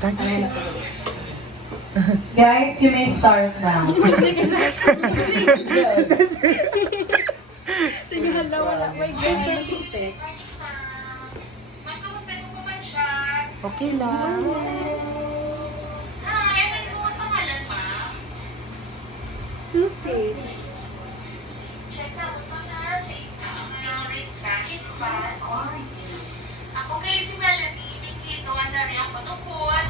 Start na. Guys, you may start now. Hala, wala. May girlfriend kasi. Okay lang. Susi. Ako kayo si Melanie, dito ang dari ang patungkol.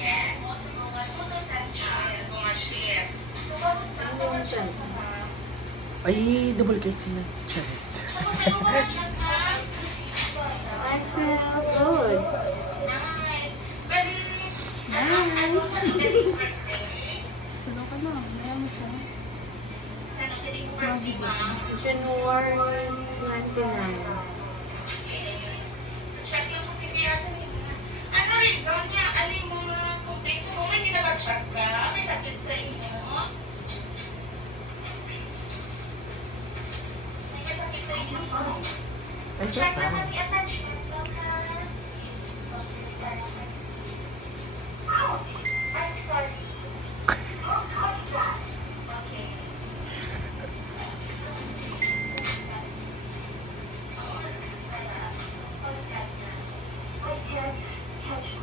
Yes, mo sa mga tutod na siya, mga share. So, kamusta ang mga chat ka? Ay, double cake na. Cheers. Kamusta ang mga chat ka? I feel good. Nice. Well, Nice. birthday? Ano ka na? Maya mo siya. Ano ka din mo birthday, ma'am? January 29. Check lang kung pipiyasan niyo. Ano rin, sa kanya, ano yung mga complaints mo? May ginabag-check ka? May sakit sa inyo? May kasakit sa inyo? Ay, Check pa. naman yung attention. I'm sorry. Okay.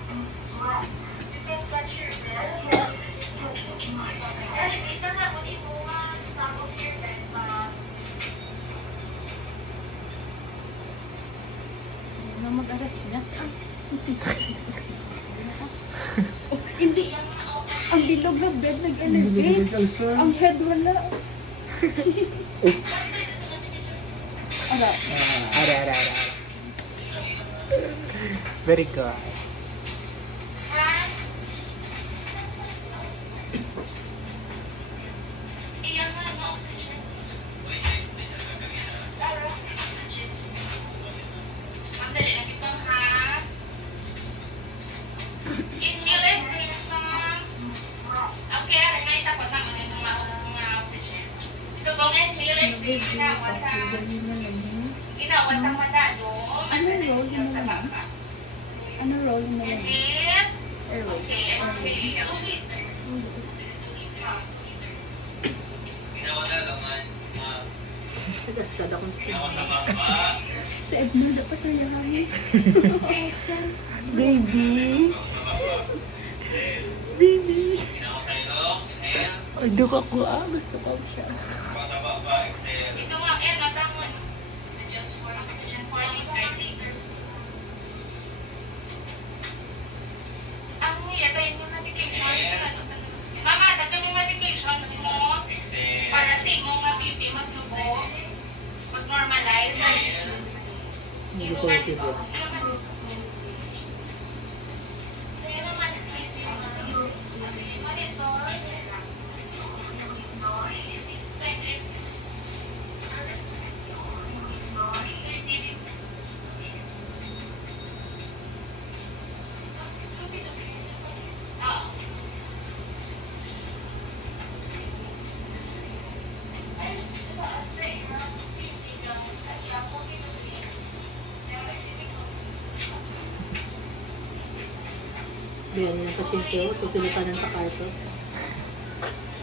You can touch your bed. Ay, dito na po dito ang top of your bed, ma'am. Na mag-arat. Nasaan? Hindi. Ang bilog ng bed nag-elevate. Ang head wala. Ala. Ara. Very good. Ha? Iyan nga ang oxygen. Tara, oxygen. Ma'am, dali lang ito, ha? Inhale, exhale, ma'am. Okay, may isa pa naman yung mga oxygen. So, kung inhale, exhale, ginawas ang mata doon. Ano role mo Sa naman? baba. Ano role mo naman? Inhale. Airway. Okay, exhale. 2 liters. Nagaskad akong Ginawas sa baba. sa Edmund pa sa yaman. Baby. Baby. Ginawas sa ilong. Inhale. Ay, duka ko Gusto ko siya. Ginawas sa baba. Exhale. Ito nga, natangon. Adjust for oxygen 4 liters. Ang yatay mo medication. Mama, dagdag mo medications mo. Para sa imong nga BP magtubo. Mag-normalize. Hindi ko tibo. Biyan niya ng pasyente o kusulutanan sa karto.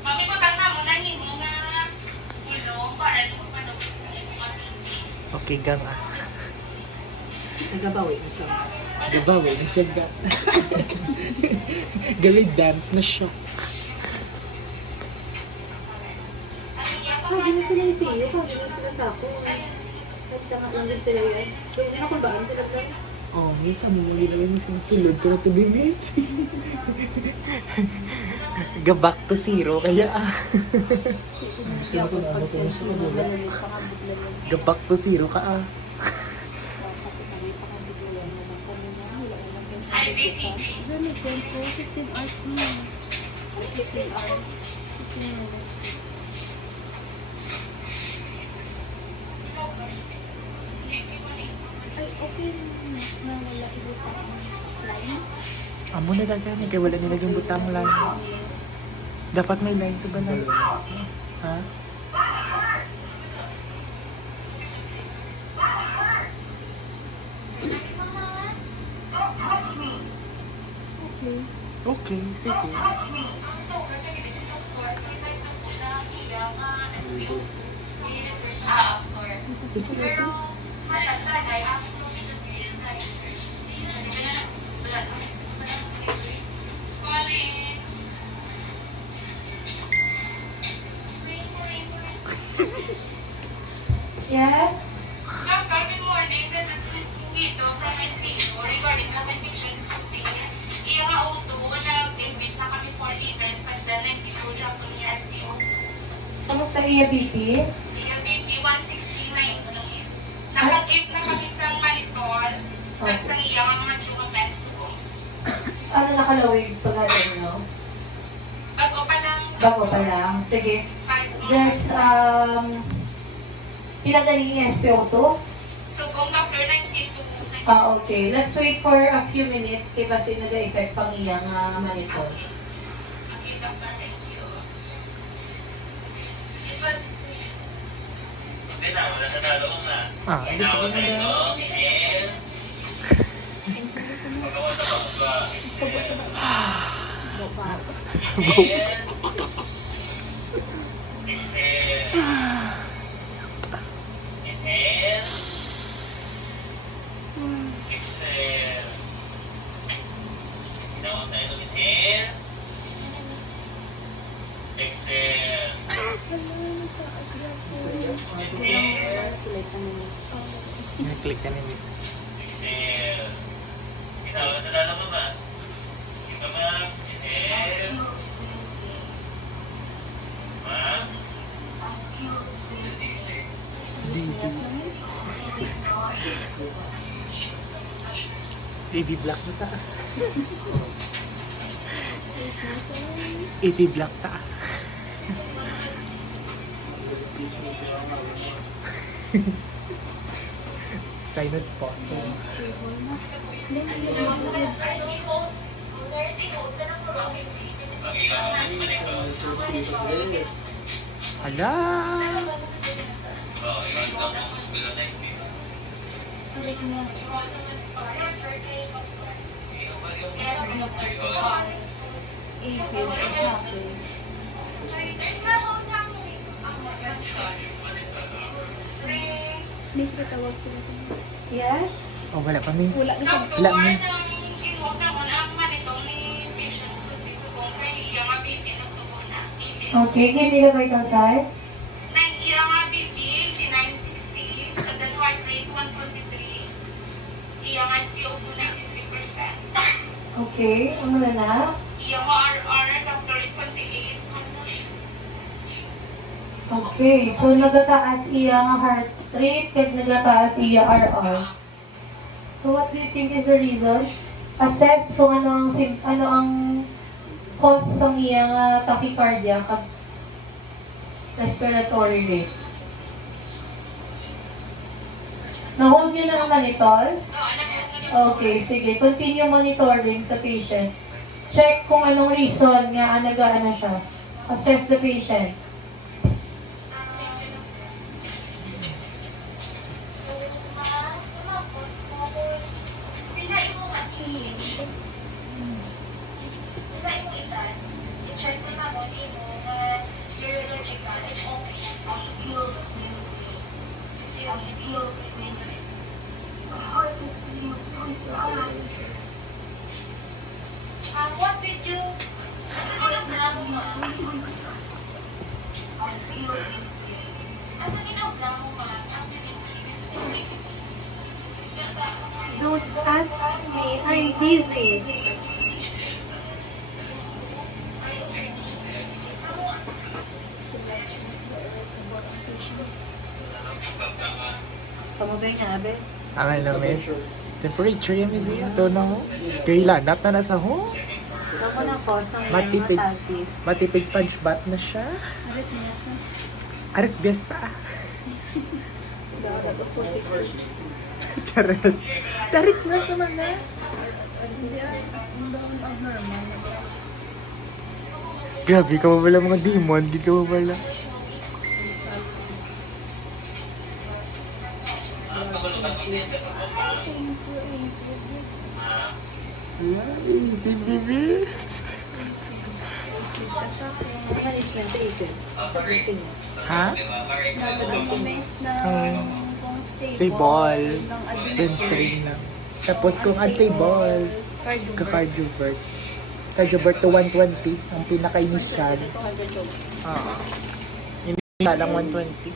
Mami, patanda mo na mo nga ilong para lumapanog sa imong Okay, gang Nagabawi na siya. Diba, wala siya ga. Gawin damp na siya. Pwede na sila yung CEO, pwede na sila sa ako. Nagtanga lang din sila yun. Pwede na kung baan sila dyan. Oh, miss, mo ginawa mo susunod ko na to be miss. Back to zero, kaya Hindi ako pag-sense mo na ganun sa kabiglan mo. Back to zero ka Ay, baby. Ano, sento, 15 hours na. 15 hours. 15 minutes. Ay, okay na wala ibutang line. Amo na gagani, kaya wala nila yung butang line. Dapat may line to ba na? Ha? Okay, sige. Yes? Doctor, good morning. This is Vito from NCO regarding health infections to see. Iya nga auto na imbis na kami 4 liters but then 92 job ko niya SPO. Kamusta iya, BP? Iya BP 160-90. Nakakip na kami sa manitol at sa iya mga sugar meds ko. Ano nakalawig pagkatid nyo? Bago pa lang. Bago pa lang. Sige. Just, ilan galing yung SPO2? So kung doctor 92. Okay. Let's wait for a few minutes kay basi nag-effect pang iyang manitol. Okay, doctor, thank you. It was Hindi na, wala sa talong na. Gusto ko Sa na. ito, and... Pagawa sa bakba. And... Exhale. Inhale. Exhale. Ginawa sa ito, inhale. Exhale. Inhale. Na-click ka ni Miss. Exhale. Ginawa sa talong mo ba? Ito ba? Inhale. One. DC. AV Black na ta. AV Black ta. Sinus po. Hala! Miss, katawag sila sa mga. Yes? Oh, wala pa, Miss. Wala na sa Doctor, Wala, Miss. nang ginuot na mo na ang manitong ni patient sa sisubong kay iya nga BP nagtubo na. Okay, give me the vital signs. Nang iya nga BP, di 960, and then heart rate 123. Iya nga SPO po 93%. Okay, ano na? Iya nga RR, doctor is 28. Okay, so nagataas iya nga heart rate kag nagataas iya RR. So what do you think is the reason? Assess kung ano ang cause sa iya nga tachycardia kag respiratory rate. Na-hold nyo na ang monitor? Okay, sige. Continue monitoring sa patient. Check kung anong reason nga nag-ano siya. Assess the patient. What did you Don't ask me, I'm busy. Pamabay na, abe. Ang alam, Miss. Temperature yung Miss. Ito na ho. Kailanap na nasa ho. So ko na po, sa Matipid. Matipid sponge bath na siya. Arit niya sa. Arit besta. Charas. Tarik na naman na. Grabe ka wala mga demon. Gid ka wala. Ay, si Bibi. Management station. Pag-ising mo. Ha? Nag-SMS na kung Stable. ng Pensay na. Tapos kung unstable, Cardiovert. ka-cardiovert. Cardiovert to 120, ang pinaka-initial. 200 jokes. Hindi lang 120.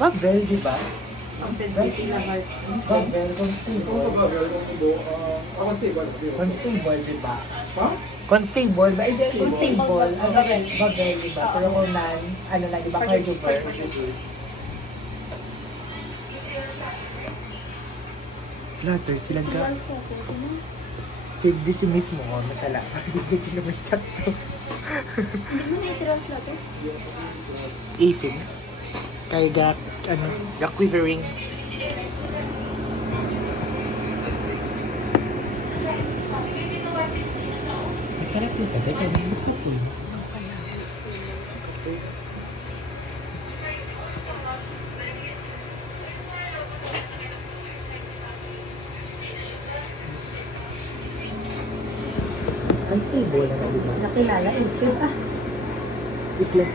Pavel, di ba? Ang pensation na heart. Pavel, constable. Constable, di ba? Constable ba? Hindi, constable. Ang Pavel, di ba? Pero kung ano na, di ba? Cardiovert. Flutter sila ga. Si mismo ko, masala. Hindi sila may chat to. Hindi mo na-itiral flutter? Even. Kaya quivering. Masarap ito. Teka, gusto ko yun. Unstable na naman. Mas nakilala, infant ah. Islam.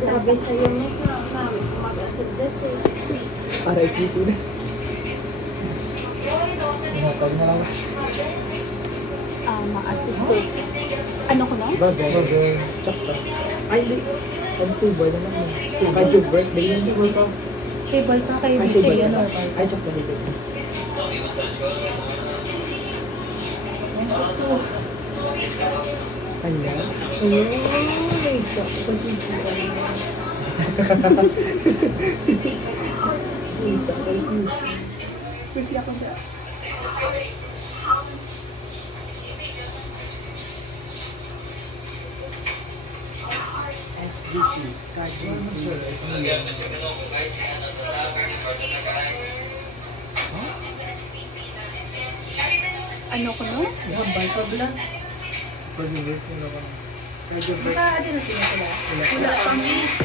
Sabi sa'yo, mas namin mag-suggest eh. Para isipin na. Matag na lang. Ma-assist to. Ano ko na? Bagay. Sakta. Ay, hindi. Unstable na naman. Cardio birthday yun. Stable pa kay Ay, BP, stable ano? na. Ay, chok na dito. Hala. Oh, isa. Kasi sila. Sisi ako ba? SVP, cardio. Ano ko no? Hambal pa bla. Cardio birthday naman. Cardio birthday. Naka-ano na sila? Wala pa miss.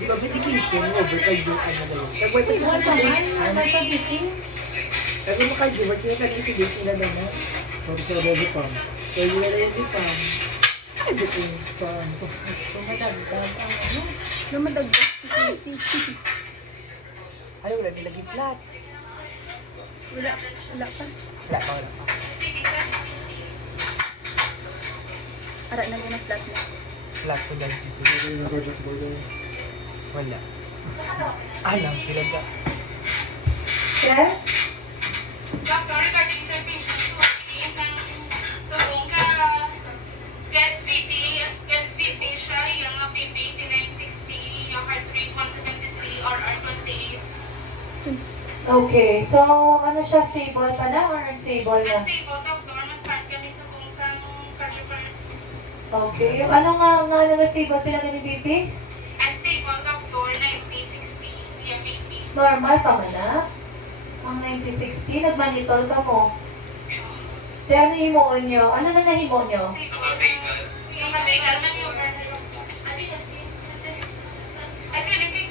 Di ba medication over cardio ano na yun? Kagway pa sila Wala sa man, date. wala pa meeting. Kagway mo cardio birthday sila kanina si date nila na. Sabi sila baby pam. Kaya yun na yun si pam. Ay, buting pam. Lumadagdag ang ano? Lumadagdag si Sisi. Ay, wala nilagay flat. Wala pa. Wala pa, wala pa. Ara na muna flat na. Flat ko lang si Siri. Wala. Alam sila ka. Yes? Doctor, regarding sa patient's walking ng subong SVP siya, yung PP 960, yung heart rate 173, RR 28. Okay, so ano siya, stable pa na or unstable na? Unstable, doctor, mas-start kami sa kung saan cardiovert. Okay, yung ano nga na stable pinag ni BP? Unstable, doctor, 9060, yung PP. Normal pa man na? Ang 9060, nagmanitol ka mo. Kaya ano himuon nyo? Ano na nahimo nyo? Yung legal na yung I feel like na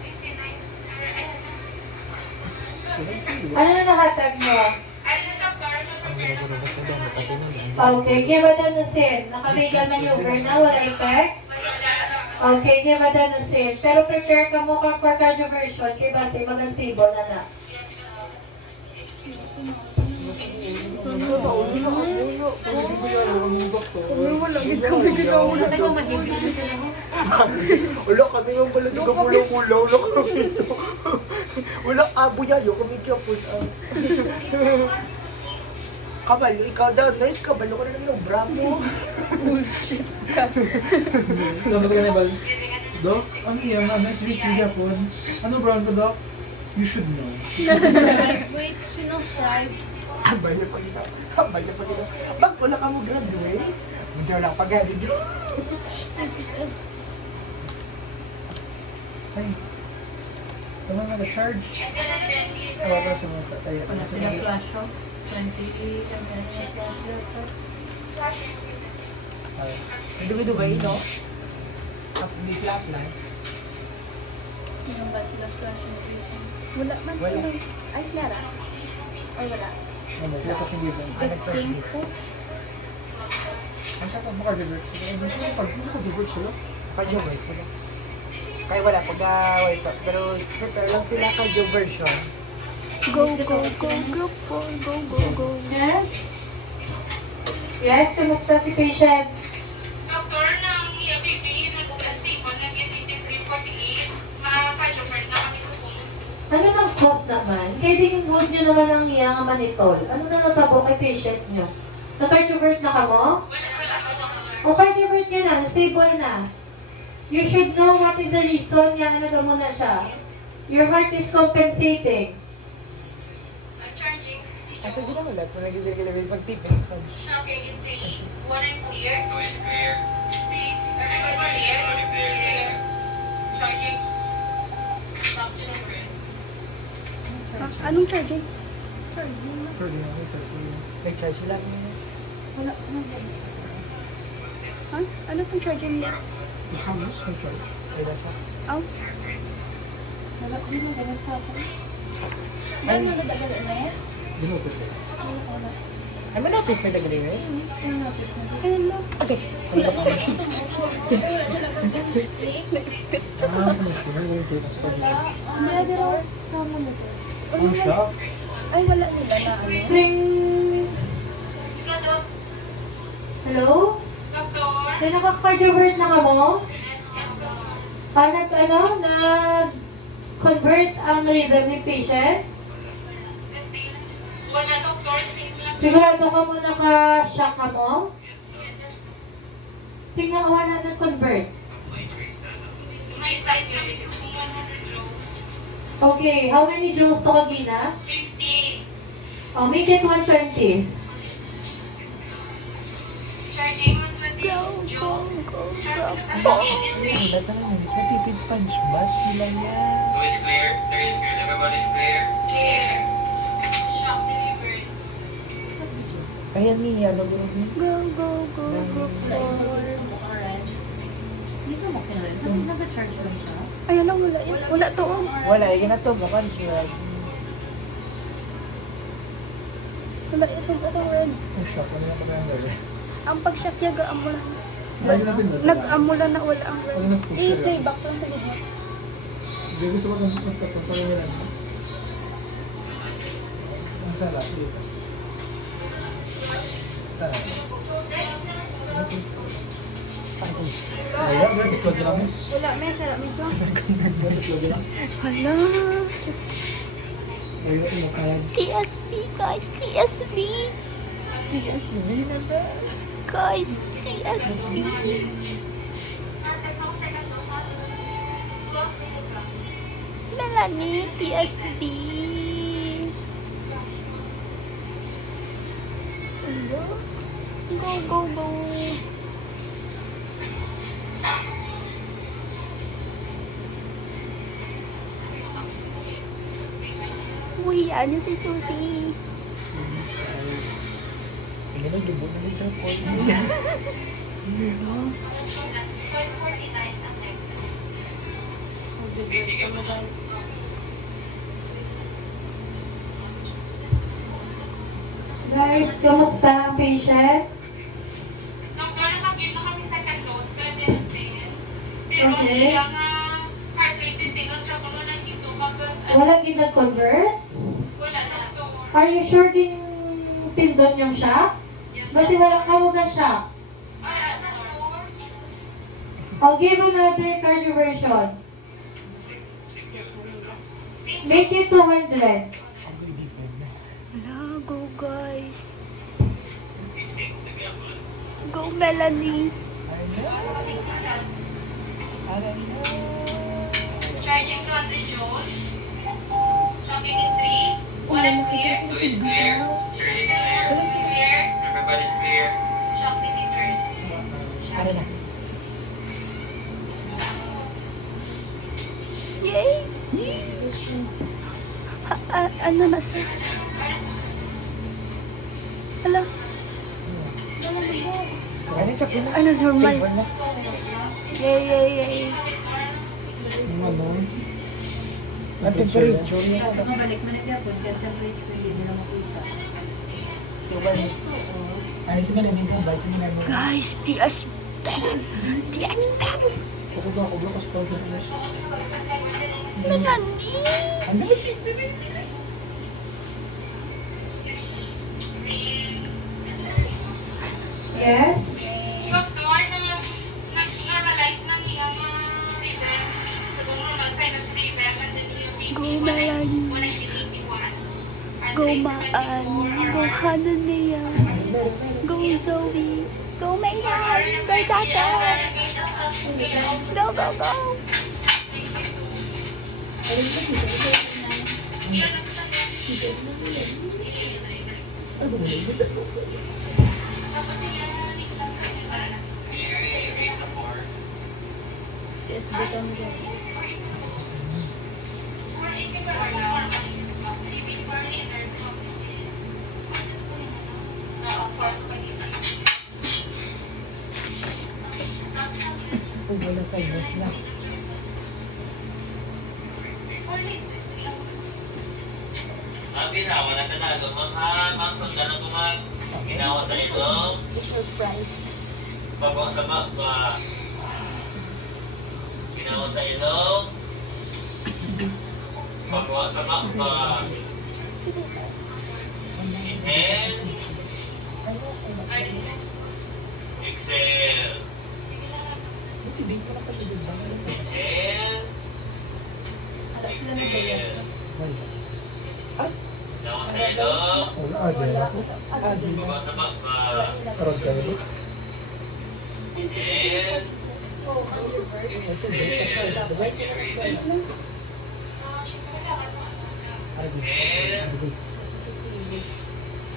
59. Ano na nahatag nyo? Ay, na doctor, Ang ginagawa ko sa dami, pati naman. Okay, Givadanusin. Naka-legal maneuver na, wala effect? Okay, Givadanusin. Pero prepare ka mo ka for cardioversion kay base mag-unstable na na. Wala din kami ginawa na kayo mahibig na sila. Wala kami yung pala di ka mulaw-mulaw. Wala kami ito. Wala abo yan. Yung kami kapun. Kabalo, ikaw daw. Nice kabalo ka na naman yung bra mo. Dapat ka na ba? Dok, ang iya nga, nice week ni Japon. Ano brown ko, Dok? You should know. Wait, sinuscribe. Ambal na pag ito. Ambal na pag ito. Bag wala ka mo graduate. Hindi wala ka pag-graduate. Ay. Tama nga na-charge. Tawa ka sa mga tayo. Wala sila flash room. 28, ang meron niya flash room. Dugay-dugay, no? Hindi sila apply. Ano ba sila flash notification? Wala man. Wala. Ay, Clara. Ay, wala. Ano, sila kasi hindi ba? The same po. Ang siya pa, maka-divert sila. Gusto mo pag maka-divert sila. Cardio work sila. Kaya wala, pag wait pa. Pero prepare lang sila cardio version. Go, go, go, group 4. Go, go, go. Yes? Yes, kamusta si patient? Doktor, ng EABB, nag-stable na GT348, ma-cardiovert na kami po. Ano nang cause naman? Kaya din huwag nyo naman ang iyang manitol. Ano na natabo kay patient nyo? Na-cardiovert na ka mo? Wala, O cardiovert ka na, stable na. You should know what is the reason nga ano mo na siya. Your heart is compensating. I'm charging 60 Kasi di joules. na wala, kung nag-isir ka lang, mag-tipins pa. Shopping in 3. 1 I'm clear. Two is clear. 3. Everybody clear. Everybody clear. Clear. Charging. Stop to number. Anong charging? Pwede na, pwede. Nag-charge lang yun. Wala. Ha? Ano pong charging niya? It's how much? Ang charge. Ay, nasa. Oh. Wala ko naman, ganas ka ako. Ay, Dinote ko. I'm not prefer the gravy. Ayun lang. Okay. Ah, sa machine. Ang ganito yung kasi pag-divert. Hindi raw. Sama mo to. Ang shock. Ay, wala nila na ano. Ring! Ika, Doc. Hello? Doktor. May naka-cardiovert na ka mo? Yes, Doc. Nag-convert ang rhythm ni patient? Kasi, wala, Doktor. Space lang. Sigurado ka mo naka-shock ka mo? Tingnan ko na nag-convert. May size kasi kung 100 joules. Okay, how many joules to kagina? 50. Oh, make it 120. Charging 120 joules. Charging in 3. Wala na, hindi mo tipid sponge bath sila yan. Two is clear. Three is clear. Everybody's clear. Clear. Shock delivered. Kaya niya, ano gano'n yun? Go, go, go, group 4. Ayun lang, wala yun. Wala to. Wala, yung na to, maka-divert. Wala ito, ito red. Ang shock. Ano yung pag-divert? Ang pag-shock yaga, amulan. Ay, napindot. Nag-amulan na wala ang red. Pag nag-push sila. I-playback lang sa video. Hindi gusto ko ng pagkapapalingan. Ang sala, lipas. Tara. Ayan, ganit plug lang miss. Wala, may sarap, may song. Ganit plug lang. Hala. Ayun, mo kaya. TSB, guys. TSB. TSB na ba? Guys, TSB. Melanie, TSB. Hello? Go, go, go. Uy, ano si Susie? Hindi na, dubo na ni Japon. That's 549 ang next. Guys, kamusta ang patient? Doktor, nag-give na kami second dose, pwede na sin. Pero Okay. yung heart rate is sinong siya kung nang ito, bagas, Wala ginag-convert? wala na ito. Are you sure din pindon yung shock? Basi walang kamuga shock. Ay, ano, I'll give another cardioversion. Make it 200. Hala, go guys. Ising. Nag-iambulan. Go Melanie. charging 200 joules. Shopping in 3. One and clear. Two is clear. Three is clear. Clear. Everybody's clear. Shock delivered. Ano na? Yay! Ano na sir? Hala, Ano siya kina? ano normal? Stable na. Yay, yay, yay. Yung ano? Ang temperature niya. Balik mo na kaya po, temperature hindi nila makita. Yung ba rin? Ano si Mel? Hindi ba? Si Mel? Guys, tias. Ako ba kasi pa siya guys. Nani? Ano si Yes? Doktor, nag-normalize ng iyang rhythm. Siguro na sinus rhythm and then yung BP Gumalan. 181. Gumaan. Go Hanania. Go Zoe. Go Mayhan. Go Jasa. Go, go, go. Yes, dito mo guys. Ubo na sa bus na. Ang ginawa na tanago mo ha, ma'am, sundan ako ma'am. Ginawa sa ilong, Surprise. bago sa bakba. Ginawa sa ilong, bago sa bakba. Inhale, exhale. Si Big ko na pa siya diba? Inhale, exhale. Ginawa sa ilong, Wala, adel ako. bago sa bakba. Aras ka nito. Inhale, Kasi Big ko siya. Diba? inhale,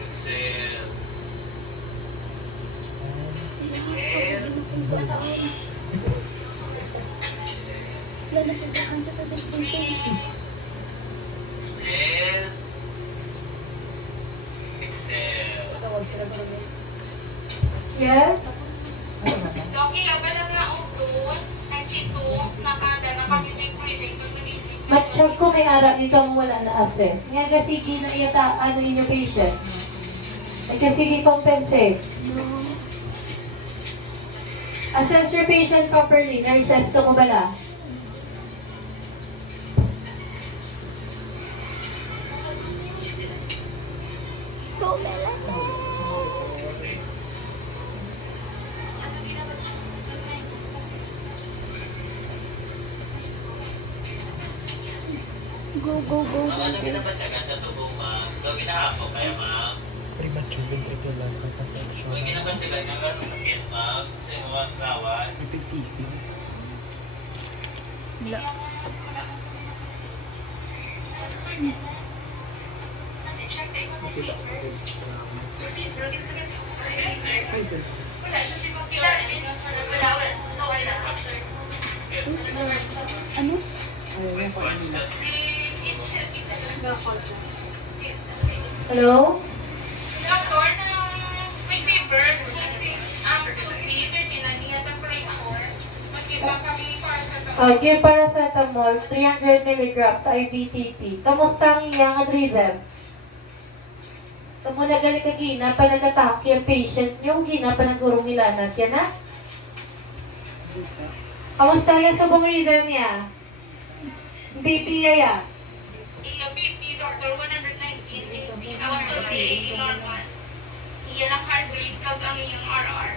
exhale. Wala na sintahan ka sa pagpuntos. Inhale, exhale. Tawag sila ba guys? Yes? Doki, abala nga utol, ang chitong, nakadala kami ng breathing, Matsyag ko may ara, ikaw mo wala na assess. Nga gasigi na iyata, ano inyo patient? Ay kasigi compensate. Assess your patient properly. Nurses ka mo bala? Go, Mela. Go, go, go, Ang go, ano go. ginabatsagan sa subo, ma'am? Ikaw ginahapo kaya, ma'am? Premature ventricular contraction. Kung ginabatsagan ka gano'ng sakit, ma'am, sa iyong mga gawas, Epiphysis. Wala. Ano? Hello? Doktor, may fever, ang susi, niya temperature, magkita kami para sa Give paracetamol, 300 milligrams IVTP. Kamusta ang iyang rhythm? Tamo na gali ka gina, pa nag-atake ang patient niyo, gina pa nagurong milanat yan ha? Kamusta yung subong rhythm niya? BP ya. Iya BP, Dr. 119, ang tuloy, normal. Iya lang heart rate, kag ang iyong RR.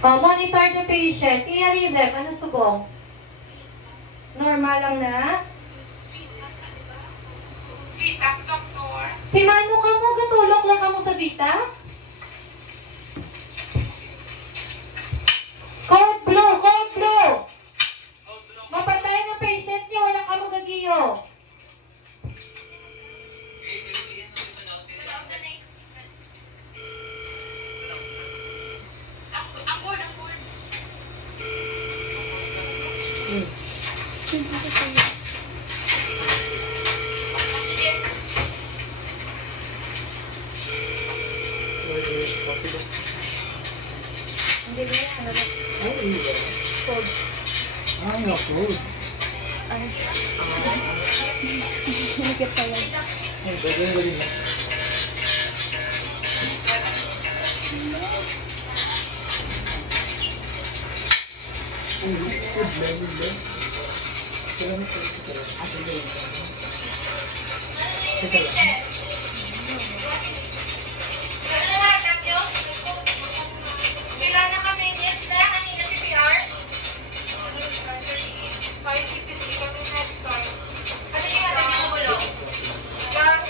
Monitor the patient. Iya rhythm, ano subong? Normal lang na? Feedback, Doktor. Timano ka mo, katulog lang ka mo sa bita? Cold blue, cold blue! Mapatay ng patient niyo, wala ka mo gagiyo. Ang board, ang board. Sige. Hindi ko yan. Ano ba? Cold. Ah, nga po. Ay. Higit pa yan. Ay, bagay na rin. Sudlan. Kailan mo ito? Teka lang. Kailan na kami needs na? Kanina si PR? 5:53 kami next start. Ano yung hatag niyo ng bulong? Gas,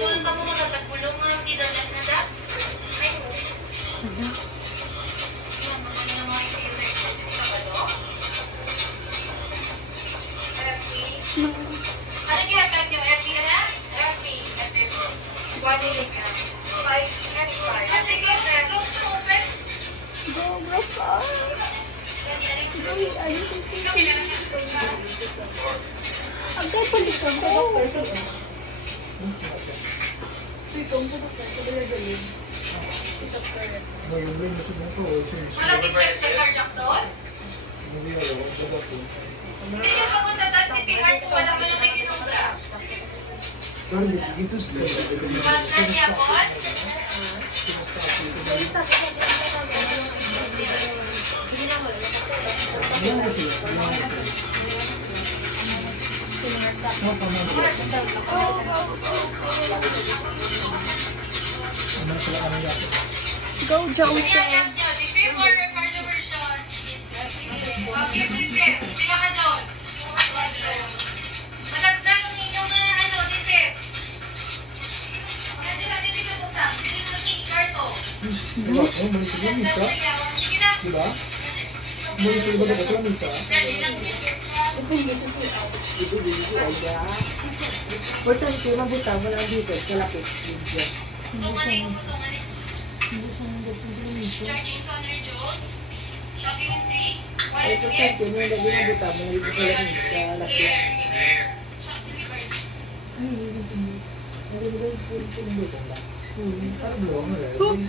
doon pa mo magtatagulong mga hindi daw nas na da? Ay, yan, mga yung mga sailors kasi sa balo. Ano yung hatag niyo? FB na? FB po. 1 ka. 5 next part. Sige, close to open. Agad balik ka ko. Ngayon lang nasa dito. Walang i-check sa cardiac doon? Hindi alam. Baga po. Hindi niya papunta dahil si PR kung wala mo lang may kinumbra. Pero hindi sudlan. Mas na siya po? Go, Joseph. Iyayak niyo. Di favor Ricardo version. Okay, Dipip. Sila ka, Jos. Matagdag ang inyong ano, Dipip. Hindi natin dito punta. Hindi na si Ricardo. Diba? Mali sila misa. Sige na. Diba? Mali sila ba sila misa? Ready lang, Dipip. Ito din si Olga. Importante, mabuta mo lang dito sa lapit. Tunganin ko, tunganin. Charging toner, Jos. Shocking in 3. Ay, importante, yung lagi mabuta mo lang dito sa lapit. Sa lapit. Clear. Shock delivered. Parang blowang na rin.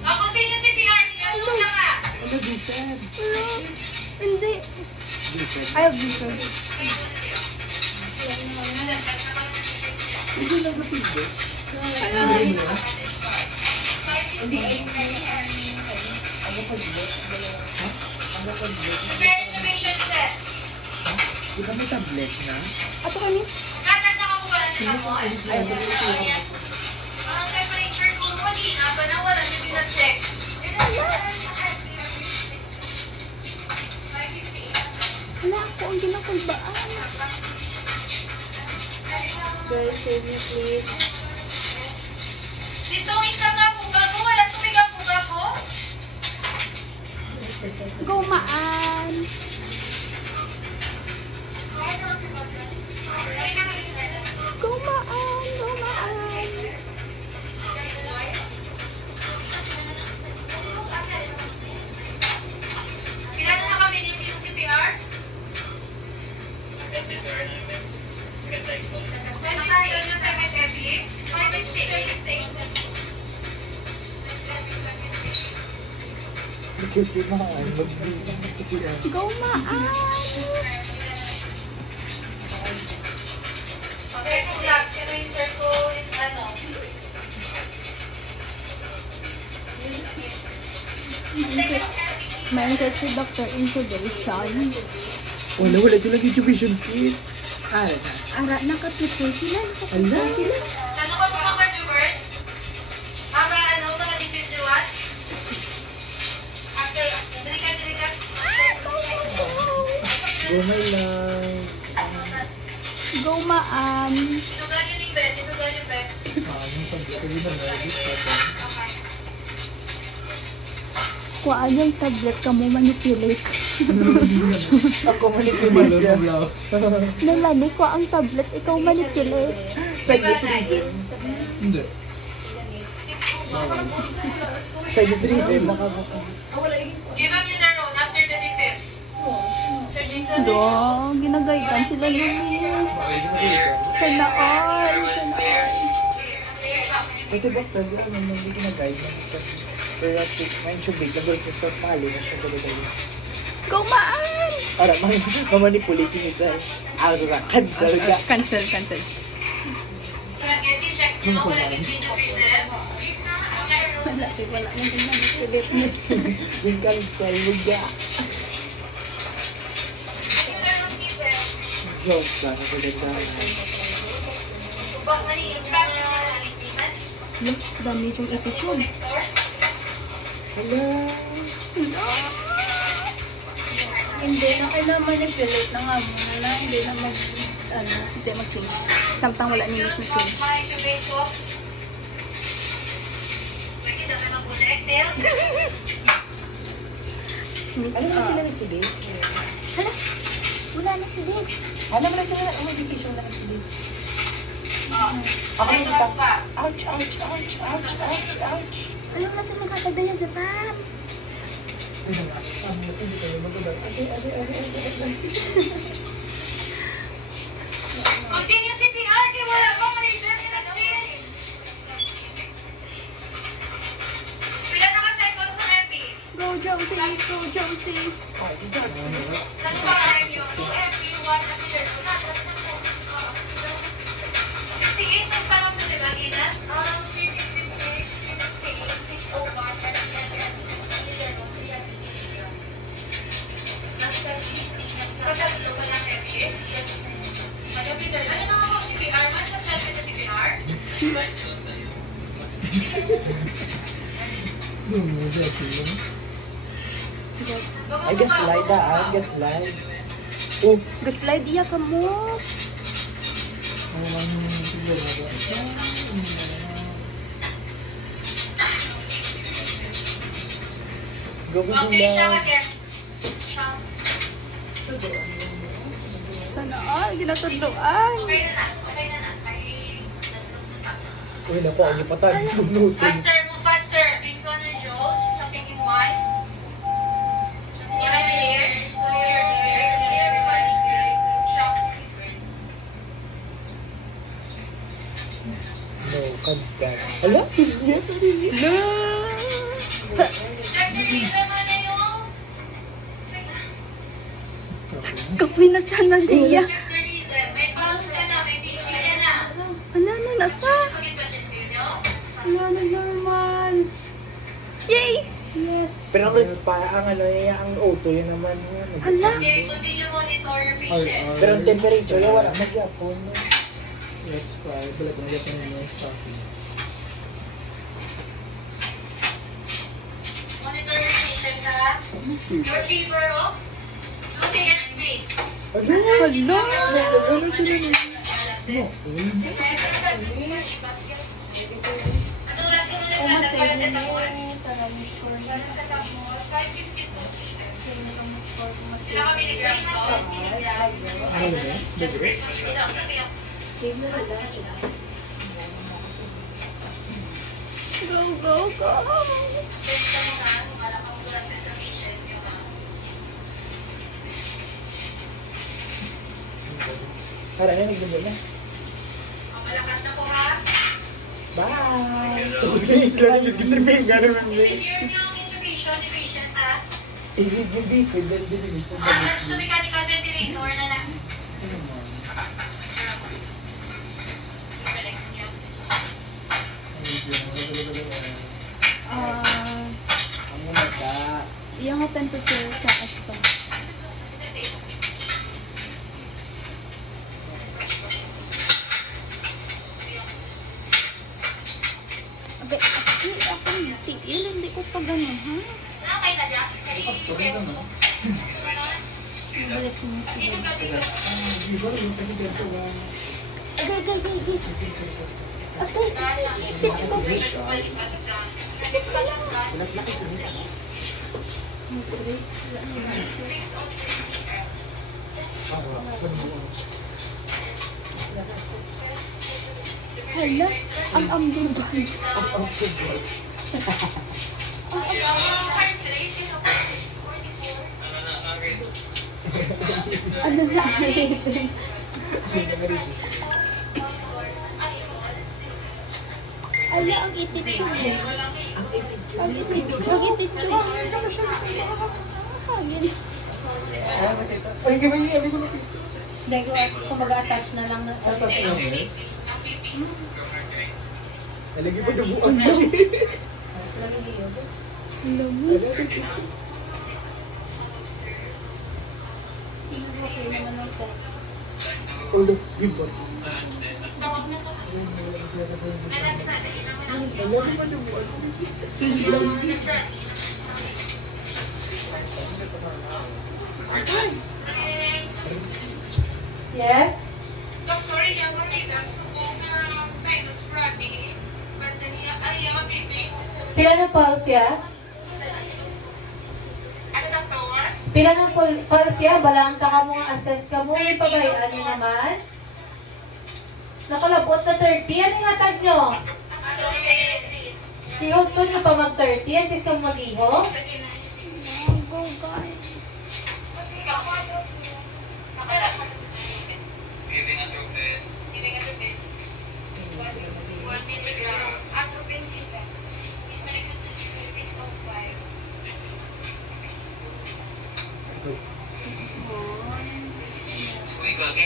Continue si PR. Sila punta ka. Ano dito? Hindi. I have vision. Hindi lang kapito. Hindi. Ano pag-blot? Ano pag-blot? Prepare intubation set. Di ba may tablet na? Ato ka, miss. Magkatanda ka mo pala sa Sino sa kamon? ay, dito siya. Ang temperature ko kanina, pa na wala siya pina-check. Wala ako ang ginakulbaan. Guys, save me please. Dito ang isa nga po bago, wala tumiga po bago. Gumaan. Gumaan. Gumaan. Sila na nakabilin sino si PR? Nakaligal na sa MFB? Nagkikimaan. Mag-blowang sa piyan. Gumaan. Okay, kung labs, sino insert ko, ano? Mindset si Dr. Intubation. Wala silang intubation kit. Ah, Ara, nakatipol sila. ala. Saan ka po mga viewers? Mga ano, mga D51? After, dali ka. Gumay lang. Gumaan. Tinugan yun yung bed, tinugan yung bed. Yung tablet. Hindi na nag-discuss. Okay. Kuhaan yung tablet ka mo manipulate. Ako manipulate Balon siya. mo blaw. Nalani ko ang tablet, ikaw manipulate. Sagis reading. Hindi. Sagis reading. Makabuka. Give him the road after the defib. Do, ginagaydan sila Lumis. Sana all, sana all. Kasi doktor, ano nang hindi ginagay mo. Pero may intubate na girls mas mali na siya gagawin. Gumaan! Ora, mamanipulate yung isa. Ah, so cancel ka. Cancel. Kaya check nyo, wala ka change of rhythm. Wala, wala yung tingnan. Philippines. Yung kalsay, luga. Diyos, sana ko ganda. Subak man yung traffic na nalitiman. Dami yung attitude. Vector. Hala. Hindi na manipulate na nga muna na. Hindi na hindi mag-change. Samtang wala ni Miss Excuse McQueen. my Chubeco. Pwede na ba mag-connect, Del? Miss, Ano na sila nagsigil? Wala na si Dick. Ano na sila? Ang medication na nagsigil. Ako Ito nagtap. pa. Ouch, ouch, ouch, ouch, ouch, ouch. Alam mo sa magkakadaya sa Pam. Ano nga? Hindi kayo magagay. Continue CPR, di wala bang reason in-change? Pila na ka-seconds sa MP? Go Josie! Go Josie! Oh, si Johnson. Sa lupa time yun, 2 MP, 1 appear. 58 ang parang nalagaginan. 356, 601, 7 Nakatatlo ba ng heavy? Ano naman ako CPR man? Sa chat ka CPR? I guess slide I guess slide. Oh, Gaslide iya ka mo! gawin Okay, siya ka lang. there. Siya. Sana all, ginatudloan! Okay na na. Okay na na. Kay naglutusan. Uy, naku, ano pa tayo? Lulutin. Faster, move faster. Pink corner, Joe. Shopping in white. Clear, clear. Clear, clear, clear. Everybody's clear. Shop. No, consent. Hala? Yes, No! Secretary naman na yung... Kapoy na sana niya! Secretary, may pulse ka na. May BP ka na. Ano na, nasa? Pagit ba siya video? Ano na normal? Yay! Yes! Pero ang respire, ang ano niya, ang auto, yun naman. Hala! Okay, continue monitor your patient. Pero ang temperature, yung wala magyapon. Respire, balat na nagyapon yung stopping. Monitor your patient, ha? Your fever, oh? 2 DSB. Ano? Hala! Ano sila niya? Ano oras ka muna nagtatag para sa tamol? Para sa tamol, 5:52. Sila kami ni Girls, oh. Ano ba? Bagre? Go, go, go! Save ka muna, wala kang glasses sa patient nyo, ha? Para na, nagdaba na. Malakat na po, ha? Bye! Tapos ganyan sila ni Miss Gitripin, gano'n ang I-severe niyo ang intubation ni patient, ha? Ibig-ibig, pwede din ni Miss Attach to mechanical ventilator na na. Balik niyo. Ang mata. Yung temperature taas pa. Abe, ako hindi. Hindi ko pa ganun, ha? Okay na dyan? Balik si Miss. Dito ka, dito. Sakit pa lang ka. Hala, ang ambugan. Ano na rating? Ala, ang ititsug. Ang ititsug. Hangin. Ay, gawin niya, sabi ko nakita. Hindi ko, kung mag-attach na lang sa Tapos lang, yes. Nalagi pa dubuan mo. Sila ng Dio. Lumus. Okay naman ako. Ulo, di ba? Tawag na to. Lalaki sa atin, naman ang Wala ka pa yung Yes? Doctor, yung marita, subong ng sinus grabe. But then, ay, mabibig. Pila ng pulse ya? Ano, doctor? Pila ng pulse ya? Balang ka mo nga assess ka mo. May pabayaan niyo naman. Nakalabot na 30. Ano yung hatag nyo? Ihog to nyo pa mag-30. Antes kang mag-ihog. Go, guys. Giving atropine. Giving atropine. 1 milligram. Atropine sila. Is Melissa 605. Uy, gagi.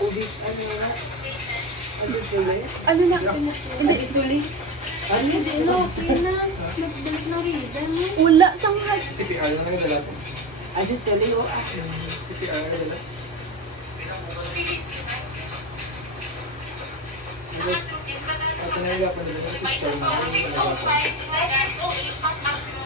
Ubi, ano na? Ano tuloy? Ano na? Hindi, isuli. Ano yun? Hindi, no. Free na. Nagbalik na rin. Wala. Sang hard. CPR na nga dala ko. Assist tuloy o CPR na dala. At nangyayapan nila sa sister na. 605.